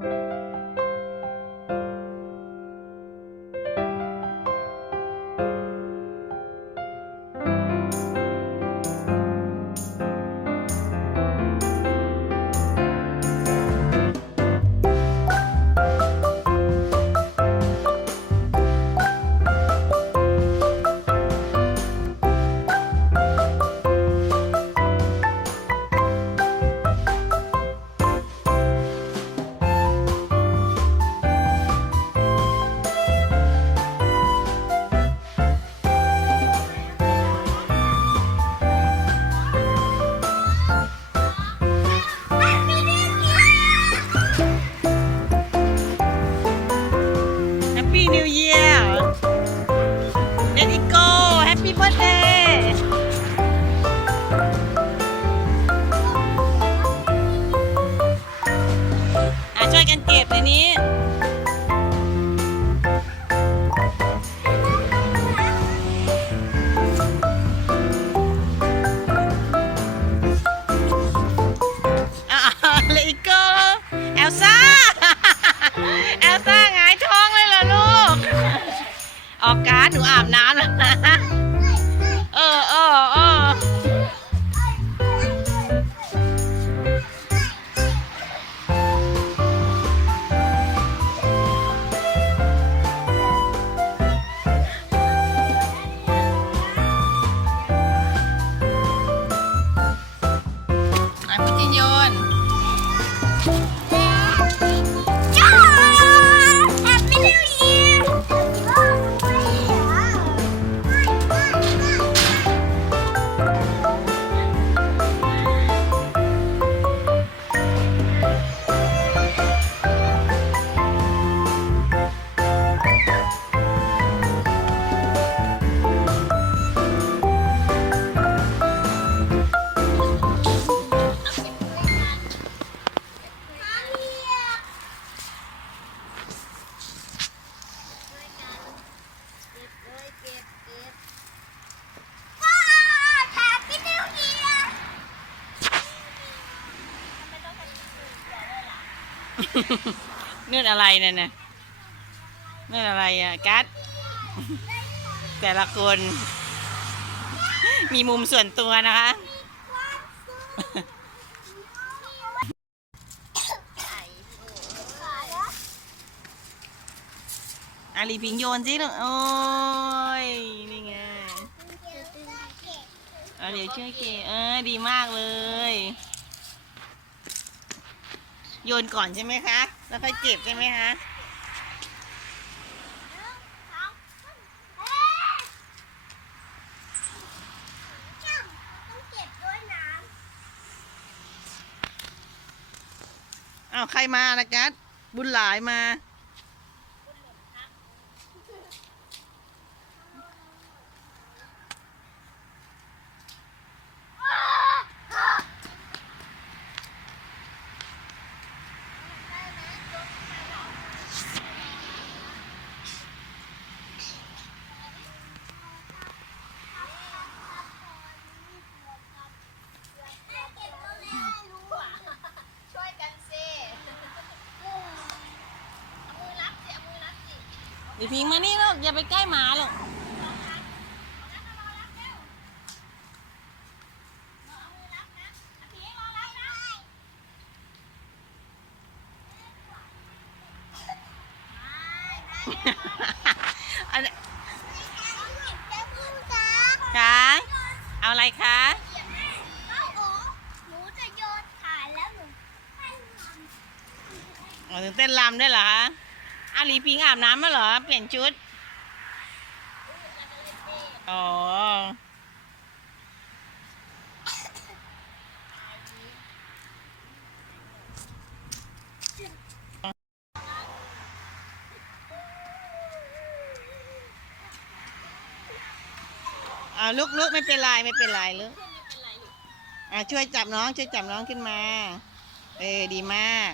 แพุทธินยน นู่นอะไรนั่นน่ะนู่นอะไรอะกัดแต่ละคน มีมุมส่วนตัวนะคะ อาลีพิงโยนสิลูกโอ้ย นี่ไง เอาเดี๋ยวช่วยเกเออดีมากเลย โยนก่อนใช่ไหมคะ แล้วค่อยเก็บใช่ไหมคะเอาใครมานะกัดบุญหลายมา ช่วยกันสิเอามือรับสิเอามือรับสิ เดี๋ยวพิงมานี่ลูกอย่าไปใกล้หมาลูกอันนี้คะเอาอะไรคะหนูจะโยนถ่ายแล้วหนูให้ทอ๋อถึงเต้นรำได้วยเหรอคะ อาลีพิงอาบน้ำมาเหรอ เปลี่ยนชุด อ๋อ อ่าลุกลุกไม่เป็นไรไม่เป็นไรลุกอ่าช่วยจับน้องช่วยจับน้องขึ้นมา เออดีมาก